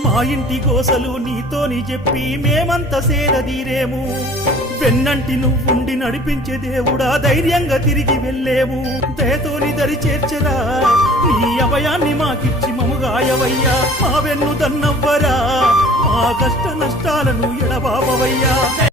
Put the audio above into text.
మా ఇంటి గోసలు నీతోని చెప్పి మేమంత సేదదీరేము. వెన్నంటి నువ్వుండి నడిపించే దేవుడా ధైర్యంగా తిరిగి వెళ్ళేము. దయతోని దరి చేర్చరా నీ అభయాన్ని మాకిచ్చి మముగాయవయ్యా. మా వెన్ను దన్నవ్వరా మా కష్ట నష్టాలను ఎడబాపవయ్యా.